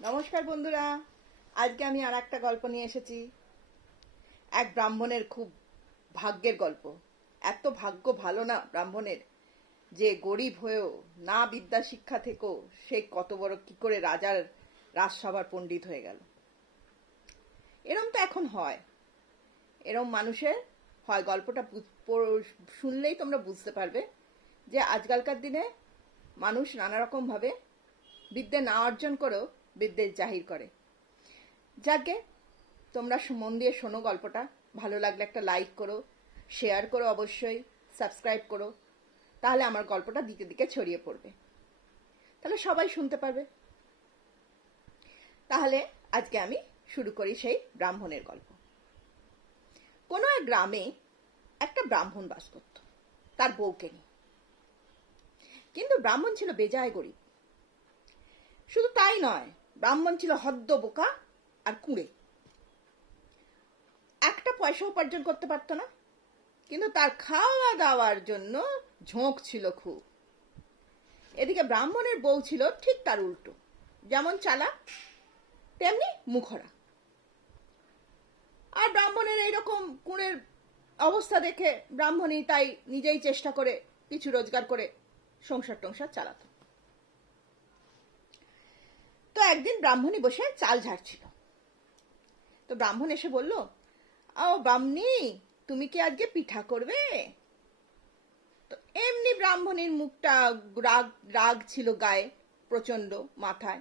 নমস্কার বন্ধুরা, আজকে আমি আর একটা গল্প নিয়ে এসেছি। এক ব্রাহ্মণের খুব ভাগ্যের গল্প। এত ভাগ্য ভালো না ব্রাহ্মণের, যে গরিব হয়েও না বিদ্যা শিক্ষা থেকেও সে কত বড় কি করে রাজার রাজসভার পণ্ডিত হয়ে গেল। এরম তো এখন হয়, এরম মানুষের হয়। গল্পটা শুনলেই তোমরা বুঝতে পারবে যে আজকালকার দিনে মানুষ নানা রকম ভাবে বিদ্যে না অর্জন করেও বিদ্যে জাহির করে। যাকে তোমরা মন দিয়ে শোনো গল্পটা। ভালো লাগলে একটা লাইক করো, শেয়ার করো, অবশ্যই সাবস্ক্রাইব করো, তাহলে আমার গল্পটা দিকে দিকে ছড়িয়ে পড়বে, তাহলে সবাই শুনতে পারবে। তাহলে আজকে আমি শুরু করি সেই ব্রাহ্মণের গল্প। কোনো এক গ্রামে একটা ব্রাহ্মণ বাস করত, তার বউকে নিয়ে। কিন্তু ব্রাহ্মণ ছিল বেজায় গরিব। শুধু তাই নয়, ব্রাহ্মণ ছিল হদ্দ বোকা আর কুঁড়ে। একটা পয়সা উপার্জন করতে পারতো না, কিন্তু তার খাওয়া দাওয়ার জন্য ঝোঁক ছিল খুব। এদিকে ব্রাহ্মণের বউ ছিল ঠিক তার উল্টো, যেমন চালাক তেমনি মুখরা। আর ব্রাহ্মণের এইরকম কুঁড়ের অবস্থা দেখে ব্রাহ্মণী তাই নিজেই চেষ্টা করে কিছু রোজগার করে সংসার টংসার চালাতো। তো একদিন ব্রাহ্মণী বসে চাল ঝাড়ছিল। তো ব্রাহ্মণ এসে বলল, ও ব্রাহ্মণী, তুমি কি আজকে পিঠা করবে? তো এমনি ব্রাহ্মণীর মুখটা রাগ রাগ ছিল গায়ে, প্রচন্ড মাথায়।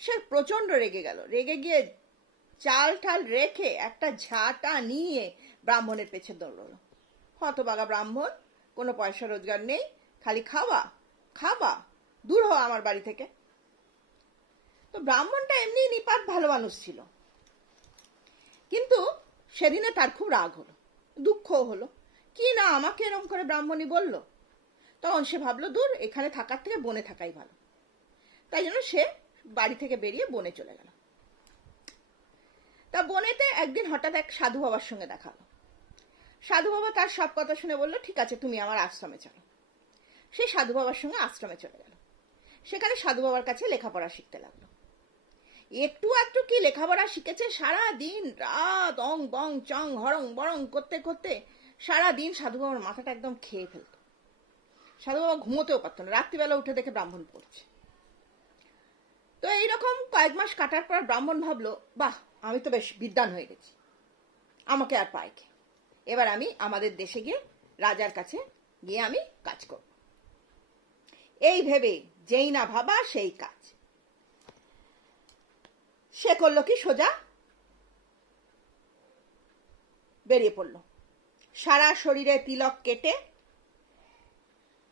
সে প্রচন্ড রেগে গেল। রেগে গিয়ে চাল ঠাল রেখে একটা ঝাঁটা নিয়ে ব্রাহ্মণের পেছে দৌড়লো। হতবাগা ব্রাহ্মণ, কোনো পয়সা রোজগার নেই, খালি খাওয়া খাওয়া, দূর হ আমার বাড়ি থেকে। তো ব্রাহ্মণটা এমনি নিপাত ভালো মানুষ ছিল, কিন্তু সেদিনে তার খুব রাগ হলো, দুঃখও হলো। কি না আমাকে এরম করে ব্রাহ্মণী বলল। তখন সে ভাবলো, দূর, এখানে থাকার থেকে বনে থাকাই ভালো। তাই জন্য সে বাড়ি থেকে বেরিয়ে বনে চলে গেল। তা বনেতে একদিন হঠাৎ এক সাধু বাবার সঙ্গে দেখা হলো। সাধু বাবা তার সব কথা শুনে বলল, ঠিক আছে, তুমি আমার আশ্রমে চলো। সে সাধু বাবার সঙ্গে আশ্রমে চলে গেল। সেখানে সাধু বাবার কাছে লেখাপড়া শিখতে লাগলো। একটু একটু কি লেখাপড়া শিখেছে, সারা দিন রাত অং বং চং হরং বরং করতে করতে সারা দিন সাধু বাবার মাথাটা একদম খেয়ে ফেলত। সাধু বাবা ঘুমোতেও পারতো না, রাত্রিবেলা উঠে দেখে ব্রাহ্মণ পড়ছে। তো এইরকম কয়েক মাস কাটার পর ব্রাহ্মণ ভাবলো, বাহ, আমি তো বেশ বিদ্বান হয়ে গেছি, আমাকে আর পায় কে? এবার আমি আমাদের দেশে গিয়ে রাজার কাছে গিয়ে আমি কাজ করব। এই ভেবে যেই না ভাবা সেই কাজ। সে করলো কি, সোজা বেরিয়ে পড়ল। সারা শরীরে তিলক কেটে,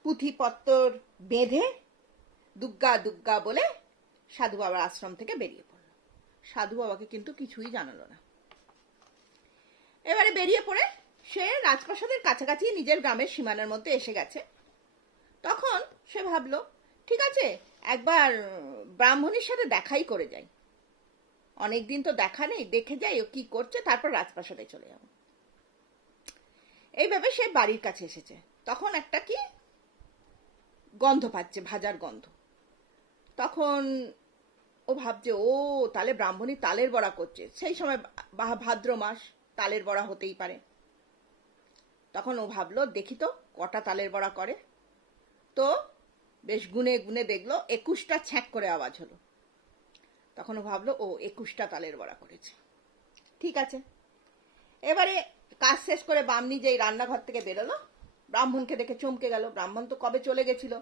পুঁথিপত্তর বেঁধে, দুগ্গা দুগ্গা বলে সাধু বাবার আশ্রম থেকে বেরিয়ে পড়ল। সাধু বাবাকে কিন্তু কিছুই জানালো না। এবারে বেরিয়ে পড়ে সে রাজপ্রাসাদের কাছাকাছি নিজের গ্রামের সীমানার মধ্যে এসে গেছে। তখন সে ভাবলো, ঠিক আছে, একবার ব্রাহ্মণীর সাথে দেখাই করে যাই। অনেকদিন তো দেখা নেই, দেখে যাই ও কি করছে, তারপর রাজপ্রাসাদে চলে যাব। এইভাবে সে বাড়ির কাছে এসেছে। তখন একটা কি গন্ধ পাচ্ছে, ভাজার গন্ধ। তখন ও ভাবছে, ও তাহলে ব্রাহ্মণী তালের বড়া করছে। সেই সময় ভাদ্র মাস, তালের বড়া হতেই পারে। তখন ও ভাবলো, দেখি তো কটা তালের বড়া করে। তো বেশ গুনে গুনে দেখলো 21টা ছ্যাঁক করে আওয়াজ হলো। তখন ও ভাবলো, ও 21টা তালের বড়া করেছে, ঠিক আছে। এবারে কাজ শেষ করে বামনি যেই রান্নাঘর থেকে বেরোলো, ব্রাহ্মণকে দেখে চমকে গেল। ব্রাহ্মণ তো কবে চলে গেছিল।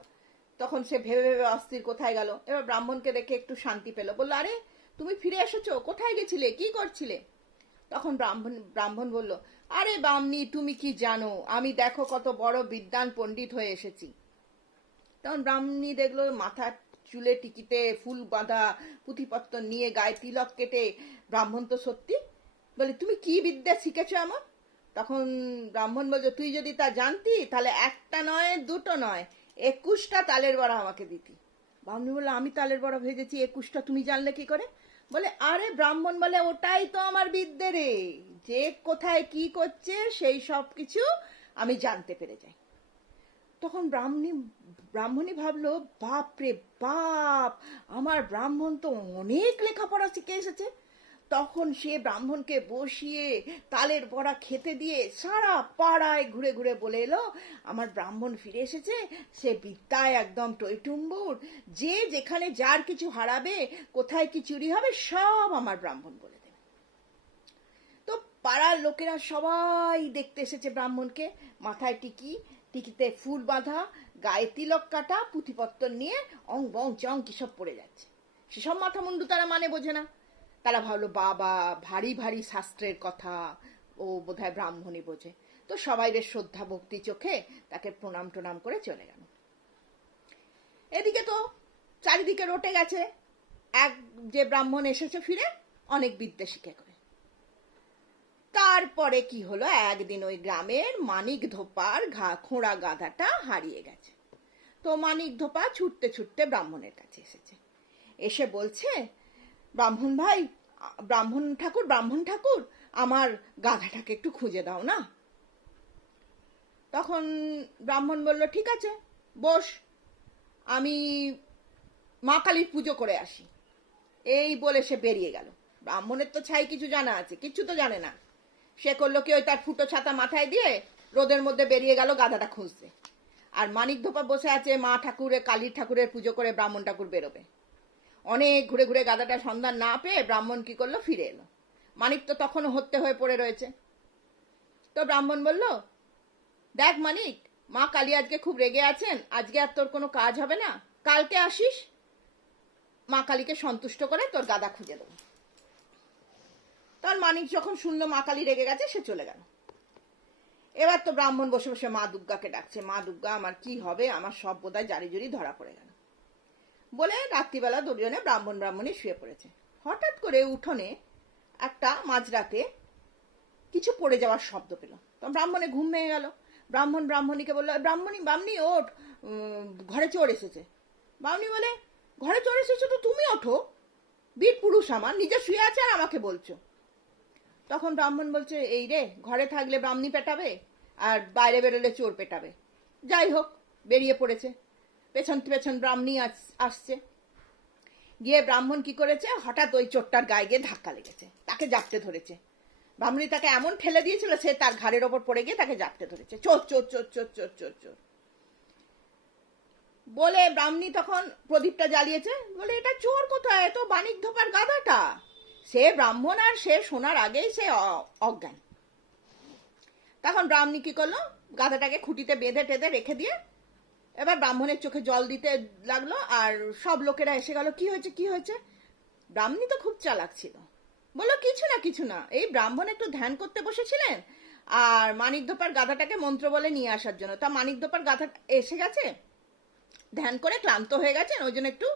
তখন সে ভেবে ভেবে অস্থির, কোথায় গেল। এবার ব্রাহ্মণকে দেখে একটু শান্তি পেল, বললো, আরে তুমি ফিরে এসেছো, কোথায় গেছিলে, কি করছিলে? তখন ব্রাহ্মণ বলল, আরে বামনি, তুমি কি জানো, আমি দেখো কত বড় বিদ্বান পণ্ডিত হয়ে এসেছি। তখন ব্রাহ্মণী দেখলো মাথার চুলে টিকিতে ফুল বাঁধা, পুঁথিপত্র নিয়ে, গায়ে তিলক কেটে ব্রাহ্মণ তো সত্যি। বলে, তুমি কি বিদ্যা শিখেছো এমন? তখন ব্রাহ্মণ বলছে, তুই যদি তা জানতি তাহলে একটা নয়, দুটো নয়, 21টা তালের বড়া আমাকে দিতি। ব্রাহ্মণ বললো, আমি তালের বড়া ভেজেছি, 21টা তুমি জানলে কি করে? বলে, আরে ব্রাহ্মণ বলে, ওটাই তো আমার বিদ্যে রে, যে কোথায় কি করছে সেই সব কিছু আমি জানতে পেরে যাই। তখন ব্রাহ্মণী ভাবলো, বাপ রে বাপ, আমার ব্রাহ্মণ তো অনেক লেখাপড়া শিখে এসেছে। তখন সে ব্রাহ্মণকে বসিয়ে তালের বড়া খেতে দিয়ে সারা পাড়ায় ঘুরে ঘুরে বলে এলো, আমার ব্রাহ্মণ ফিরে এসেছে, সে বিদ্যায় একদম টইটুম্বুর, যে যেখানে যার কিছু হারাবে, কোথায় কি চুরি হবে, সব আমার ব্রাহ্মণ বলে দেবে। তো পাড়ার লোকেরা সবাই দেখতে এসেছে ব্রাহ্মণকে, মাথায় টিকি, টিকিতে ফুল বাঁধা, গায়ে তিলক কাটা, পুঁথিপত্তর নিয়ে অং বং চং কিসব পড়ে যাচ্ছে। সেসব মাথা মুন্ডু তারা মানে বোঝে না। তারা ভাবলো, বাবা ভারী ভারী শাস্ত্রের কথা, ও বোধহয় ব্রাহ্মণই বোঝে। তো সবাই বেশ শ্রদ্ধা ভক্তি চোখে তাকে প্রণাম টনাম করে চলে গেল। এদিকে তো চারিদিকে রটে গেছে, এক যে ব্রাহ্মণ এসেছে ফিরে অনেক বিদ্যে শিখে করে। তারপরে কি হলো, একদিন ওই গ্রামের মানিক ধোপার খোঁড়া গাধাটা হারিয়ে গেছে। তো মানিক ধোপা ছুটতে ছুটতে ব্রাহ্মণের কাছে এসেছে, এসে বলছে, ব্রাহ্মণ ভাই, ব্রাহ্মণ ঠাকুর, আমার গাধাটাকে একটু খুঁজে দাও না। তখন ব্রাহ্মণ বলল, ঠিক আছে বস, আমি মা কালীর পুজো করে আসি। এই বলে সে বেরিয়ে গেল। ব্রাহ্মণের তো ছাই কিছু জানা আছে, কিচ্ছু তো জানে না। সে করলো কি, ওই তার ফুটো ছাতা মাথায় দিয়ে রোদের মধ্যে বেরিয়ে গেল গাধাটা খুঁজতে। আর মানিক ধোপা বসে আছে মা ঠাকুরের, কালীর ঠাকুরের পুজো করে ব্রাহ্মণ ঠাকুর বেরোবে। অনেক ঘুরে ঘুরে গাধাটা সন্ধান না পেয়ে ব্রাহ্মণ কি করলো, ফিরে এলো। মানিক তো তখনও হত্যে হয়ে পড়ে রয়েছে। তো ব্রাহ্মণ বলল, দেখ মানিক, মা কালী আজকে খুব রেগে আছেন, আজকে আর তোর কোনো কাজ হবে না, কালকে আসিস, মা কালীকে সন্তুষ্ট করে তোর গাধা খুঁজে দেবো। তার মানিক যখন শুনলো মা কালী রেগে গেছে, সে চলে গেল। এবার তো ব্রাহ্মণ বসে বসে মা দুর্গাকে ডাকছে, মা দুর্গা, আমার কি হবে, আমার সব বোধহয় জারি জুরি ধরা পড়ে গেল বলে রাত্রিবেলা দুজনে ব্রাহ্মণী শুয়ে পড়েছে। হঠাৎ করে উঠোনে একটা মাঝরাতে কিছু পড়ে যাওয়ার শব্দ পেল। তো ব্রাহ্মণে ঘুম ভেঙে গেল। ব্রাহ্মণীকে বললো, ব্রাহ্মণী ওঠ, ঘরে চোর এসেছে। ব্রাহ্মণী বলে, ঘরে চোর এসেছে তো তুমি ওঠো, বীর পুরুষ আমার, নিজে শুয়ে আছে আর আমাকে বলছো। তখন ব্রাহ্মণ বলছে, এই রে, ঘরে থাকলে ব্রাহ্মণী পেটাবে আর বাইরে বেরোলে চোর পেটাবে। যাই হোক, বেরিয়ে পড়েছে। পেছন পেছন ব্রাহ্মণী আসছে। গিয়ে ব্রাহ্মণ কি করেছে, হঠাৎ ওই চোরটার গায়ে গিয়ে ধাক্কা লেগেছে, তাকে জাপটে ধরেছে। ব্রাহ্মণী তাকে এমন ঠেলে দিয়েছিল, সে তার ঘাড়ের ওপর পড়ে গিয়ে তাকে জাপটে ধরেছে। চোর চোর চোর চোর চোর চোর চোর বলে ব্রাহ্মণী তখন প্রদীপটা জ্বালিয়েছে, বলে, এটা চোর কোথায়, তো মানিক ধোপার গাধাটা। সে ব্রাহ্মণ আর সে শোনার আগেই সে অজ্ঞান। তখন ব্রাহ্মণী কি করলো, গাধাটাকে খুঁটিতে বেঁধে টেঁধে রেখে দিয়ে এবার ব্রাহ্মণের চোখে জল দিতে লাগলো। আর সব লোকেরা এসে গেল, কি হয়েছে কি হয়েছে। ব্রাহ্মণী তো খুব চালাক ছিল, বললো, কিছু না, এই ব্রাহ্মণ একটু ধ্যান করতে বসেছিলেন আর মানিক ধোপার গাধাটাকে মন্ত্র বলে নিয়ে আসার জন্য, তা মানিক ধোপার গাধা এসে গেছে, ধ্যান করে ক্লান্ত হয়ে গেছেন, ওই জন্য একটু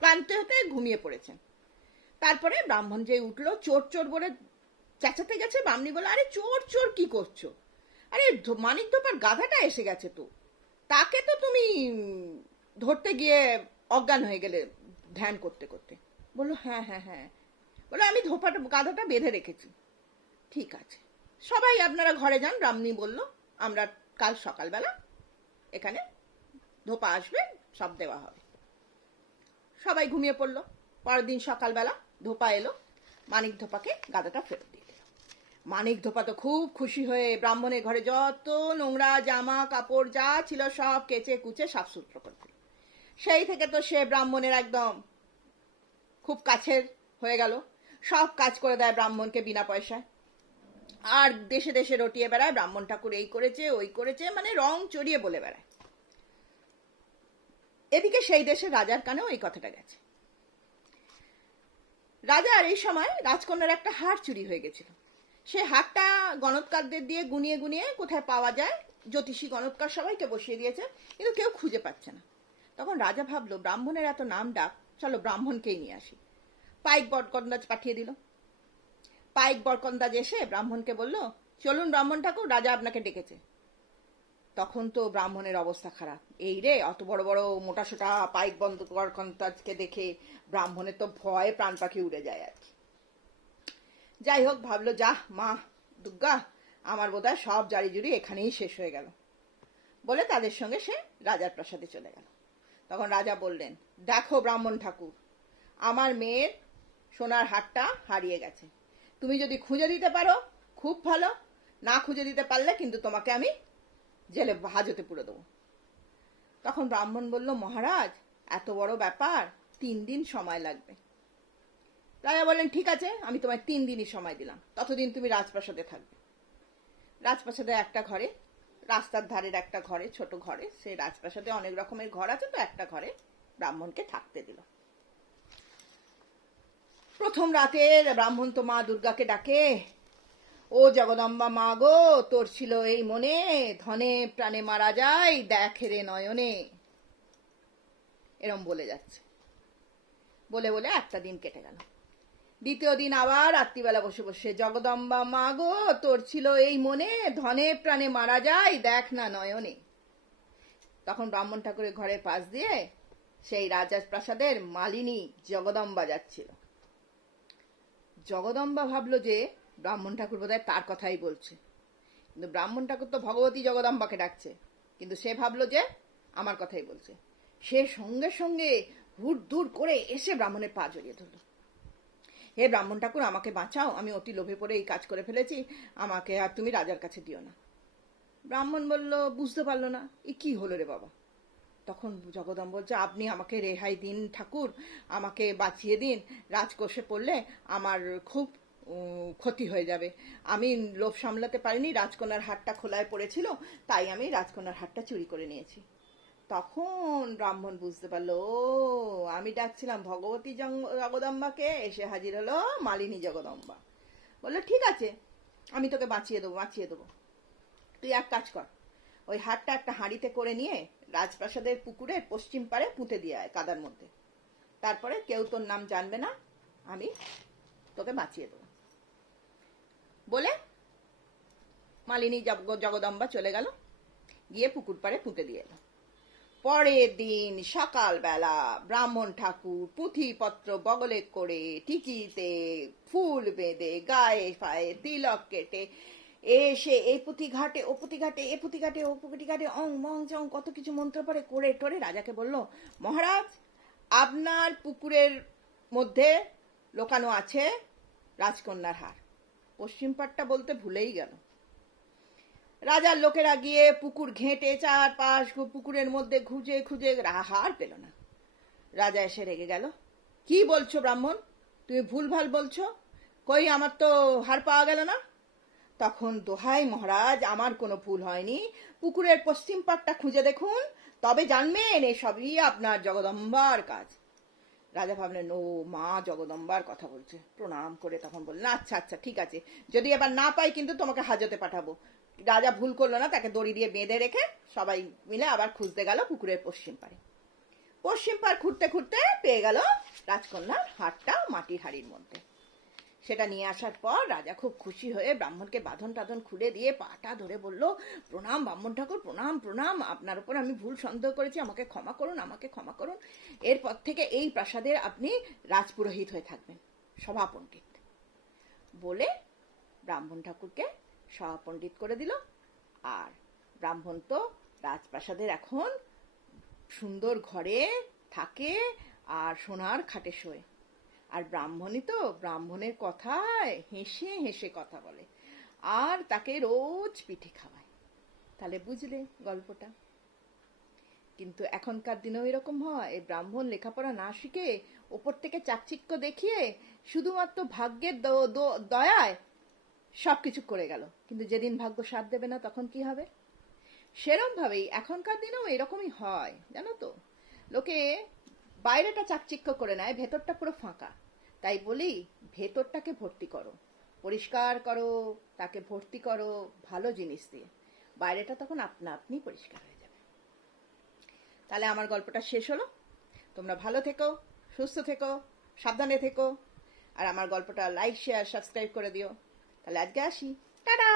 ক্লান্ত হতে ঘুমিয়ে পড়েছেন। তারপরে ব্রাহ্মণ যে উঠলো, চোর চোর বলে চেঁচাতে গেছে। ব্রাহ্মণী বলে, আরে চোর চোর কি করছো, আরে মানিক ধোপার গাধাটা এসে গেছে, তো তাকে তো তুমি ধরতে গিয়ে অজ্ঞান হয়ে গেলে ধ্যান করতে করতে। বললো, হ্যাঁ, বলে, আমি গাধাটা বেঁধে রেখেছি। ঠিক আছে, সবাই আপনারা ঘরে যান। ব্রাহ্মণী বলল, আমরা কাল সকালবেলা এখানে ধোপা আসবে, সব দেওয়া হবে। সবাই ঘুমিয়ে পড়লো। পরের দিন সকালবেলা ধোপা এলো, মানিক ধোপাকে গাধাটা ফেরত দিয়ে দিল। মানিক ধোপা তো খুব খুশি হয়ে ব্রাহ্মণের ঘরে যত নোংরা জামা কাপড় যা ছিল সব কেচে কুচে সাফসুতরো করে দিল। সেই থেকে তো সে ব্রাহ্মণের একদম খুব কাছের হয়ে গেল, সব কাজ করে দেয় ব্রাহ্মণকে বিনা পয়সায়। আর দেশে দেশে রটিয়ে বেড়ায়, ব্রাহ্মণ ঠাকুর এই করেছে ওই করেছে, মানে রং চড়িয়ে বলে বেড়ায়। এদিকে সেই দেশের রাজার কানেও এই কথাটা গেছে। রাজার এই সময় রাজকন্যার একটা হার চুরি হয়ে গেছিল। সে হারটা গণৎকারদের দিয়ে গুনিয়ে গুনিয়ে কোথায় পাওয়া যায়, জ্যোতিষী গণৎকার সবাইকে বসিয়ে দিয়েছে, কিন্তু কেউ খুঁজে পাচ্ছে না। তখন রাজা ভাবলো, ব্রাহ্মণের এত নাম ডাক, চলো ব্রাহ্মণকেই নিয়ে আসি। পাইক বরকন্দাজ পাঠিয়ে দিল। পাইক বরকন্দাজ এসে ব্রাহ্মণকে বলল, চলুন ব্রাহ্মণ ঠাকুর, রাজা আপনাকে ডেকেছে। তখন তো ব্রাহ্মণের অবস্থা খারাপ। এই রে, অত বড় বড় মোটা সোটা পাইক বরকন্দাজকে দেখে ব্রাহ্মণের তো ভয়ে প্রাণ পাখি উড়ে যায় আর কি। যাই হোক, ভাবলো, যা মা দুর্গা, আমার বোধহয় সব জারি জুরি এখানেই শেষ হয়ে গেল। বলে তাদের সঙ্গে সে রাজার প্রাসাদে চলে গেল। তখন রাজা বললেন, দেখো ব্রাহ্মণ ঠাকুর, আমার মেয়ের সোনার হারটা হারিয়ে গেছে। তুমি যদি খুঁজে দিতে পারো খুব ভালো, না খুঁজে দিতে পারলে কিন্তু তোমাকে আমি জেলে হাজতে পুরে দেবো। তখন ব্রাহ্মণ বলল, মহারাজ এত বড় ব্যাপার, 3 দিন সময় লাগবে। রাজা বললেন, ঠিক আছে, আমি তোমায় 3 দিনই সময় দিলাম, ততদিন তুমি রাজপ্রাসাদে থাকবে। রাজপ্রাসাদে একটা ঘরে, রাস্তার ধারের একটা ঘরে, ছোট ঘরে, সেই রাজপ্রাসাদে অনেক রকমের ঘর আছে, তো একটা ঘরে ব্রাহ্মণকে থাকতে দিল। প্রথম রাতে ব্রাহ্মণ তো মা দুর্গাকে ডাকে, ও জগদম্বা মা গো, তোর ছিল এই মনে, ধনে প্রাণে মারা যায় দেখে রে নয়নে। এরম বলে যাচ্ছে, বলে বলে একটা দিন কেটে গেল। দ্বিতীয় দিন আবার রাত্রিবেলা বসে বসে, জগদম্বা মা গো, তোর ছিল এই মনে, ধনে প্রাণে মারা যায় দেখ না নয়নে। তখন ব্রাহ্মণ ঠাকুরের ঘরের পাশ দিয়ে সেই রাজার প্রাসাদের মালিনী জগদম্বা যাচ্ছিল। জগদম্বা ভাবলো যে ব্রাহ্মণ ঠাকুর বোধহয় তার কথাই বলছে, কিন্তু ব্রাহ্মণ ঠাকুর তো ভগবতী জগদম্বাকে ডাকছে, কিন্তু সে ভাবলো যে আমার কথাই বলছে। সে সঙ্গে সঙ্গে হুড় দূর করে এসে ব্রাহ্মণের পা জড়িয়ে ধরল। হে ব্রাহ্মণ ঠাকুর, আমাকে বাঁচাও, আমি অতি লোভে পড়ে এই কাজ করে ফেলেছি, আমাকে আর তুমি রাজার কাছে দিও না। ব্রাহ্মণ বলল, বুঝতে পারলো না এ কি হলো রে বাবা। তখন জগদম্বা বলছে, আপনি আমাকে রেহাই দিন ঠাকুর, আমাকে বাঁচিয়ে দিন, রাজকোষে পড়লে আমার খুব ক্ষতি হয়ে যাবে। আমি লোভ সামলাতে পারিনি, রাজকন্যার হারটা খোলায় পড়েছিল, তাই আমি রাজকন্যার হারটা চুরি করে নিয়েছি। তখন ব্রাহ্মণ বুঝতে পারলো, ও আমি ডাকছিলাম ভগবতী জগদম্বাকে, এসে হাজির হলো মালিনী জগদম্বা। বললো, ঠিক আছে, আমি তোকে বাঁচিয়ে দেবো, বাঁচিয়ে দেবো। তুই এক কাজ কর, ওই হারটা একটা হাঁড়িতে করে নিয়ে রাজপ্রাসাদের পুকুরের পশ্চিম পাড়ে পুঁতে দিয়ে আয় কাদার মধ্যে, তারপরে কেউ তোর নাম জানবে না, আমি তোকে বাঁচিয়ে দেবো। বলে মালিনী জগদম্বা চলে গেল, গিয়ে পুকুর পাড়ে পুঁতে দিয়ে এলো। পরের দিন সকালবেলা ব্রাহ্মণ ঠাকুর পুঁথিপত্র বগলে করে, টিকিতে ফুল বেঁধে, গায়ে ফায়ে তিলক কেটে এসে এই পুঁথি ঘাটে ও পুঁথি ঘাটে, এ পুঁথি ঘাটে ও পুঁথি ঘাটে, অং মং চং কত কিছু মন্ত্র পড়ে করে টোরে রাজাকে বলল, মহারাজ আপনার পুকুরের মধ্যে লোকানো আছে রাজকন্যার হার। পশ্চিম পাটটা বলতে ভুলেই গেল। রাজার লোকেরা গিয়ে পুকুর ঘেঁটে চারপাশ পুকুরের মধ্যে খুঁজে খুঁজে হার পেল না। রাজা এসে রেগে গেল, কি বলছো ব্রাহ্মণ, তুমি ভুলভাল বলছো, কই আমার তো হার পাওয়া গেল না। তখন, দোহাই মহারাজ, আমার কোনো ভুল হয়নি, পুকুরের পশ্চিম পাটটা খুঁজে দেখুন, তবে জানবেন এসবই আপনার জগদম্বার কাজ। রাজা ভাবলেন, ও মা জগদম্বার কথা বলছে, প্রণাম করে তখন বললেন, আচ্ছা আচ্ছা ঠিক আছে, যদি এবার না পাই কিন্তু তোমাকে হাজতে পাঠাবো। রাজা ভুল করলো না, তাকে দড়ি দিয়ে বেঁধে রেখে সবাই মিলে আবার খুঁজতে গেল পুকুরের পশ্চিম পাড়ে। পশ্চিম পাড় খুঁড়তে খুঁড়তে পেয়ে গেল রাজকন্যার হারটা মাটির হাড়ির মধ্যে। সেটা নিয়ে আসার পর রাজা খুব খুশি হয়ে ব্রাহ্মণকে বাঁধন টাধন খুলে দিয়ে পাটা ধরে বলল, প্রণাম ব্রাহ্মণ ঠাকুর, প্রণাম প্রণাম, আপনার উপর আমি ভুল সন্দেহ করেছি, আমাকে ক্ষমা করুন, আমাকে ক্ষমা করুন। এরপর থেকে এই প্রাসাদের আপনি রাজপুরোহিত হয়ে থাকবেন, সভাপণ্ডিত। বলে ব্রাহ্মণ ঠাকুরকে সভাপণ্ডিত করে দিল। আর ব্রাহ্মণ তো রাজপ্রাসাদের এখন সুন্দর ঘরে থাকে আর সোনার খাটে শোয়। আর ব্রাহ্মণই তো ব্রাহ্মণের কথায় হেসে হেসে কথা বলে, আর তাকে রোজ পিঠে খাওয়ায়। তাহলে বুঝলে গল্পটা। কিন্তু এখনকার দিনেও এরকম হয়, এই ব্রাহ্মণ লেখাপড়া না শিখে ওপর থেকে চাকচিক্য দেখিয়ে শুধুমাত্র ভাগ্যের দয়ায় সবকিছু করে গেল, কিন্তু যেদিন ভাগ্য সাথ দেবে না তখন কি হবে। সেরম ভাবেই এখনকার দিনেও এরকমই হয়, জানো তো, লোকে বাইরেটা চাকচিক্য করে নেয়, ভেতরটা পুরো ফাঁকা। তাই বলি, ভেতরটাকে ভর্তি করো, পরিষ্কার করো, তাকে ভর্তি করো ভালো জিনিস দিয়ে, বাইরেটা তখন আপনা আপনি পরিষ্কার হয়ে যাবে। তাহলে আমার গল্পটা শেষ হলো। তোমরা ভালো থেকো, সুস্থ থেকো, সাবধানে থেকো, আর আমার গল্পটা লাইক শেয়ার সাবস্ক্রাইব করে দিও। তাহলে আজকে আসি, টাটা।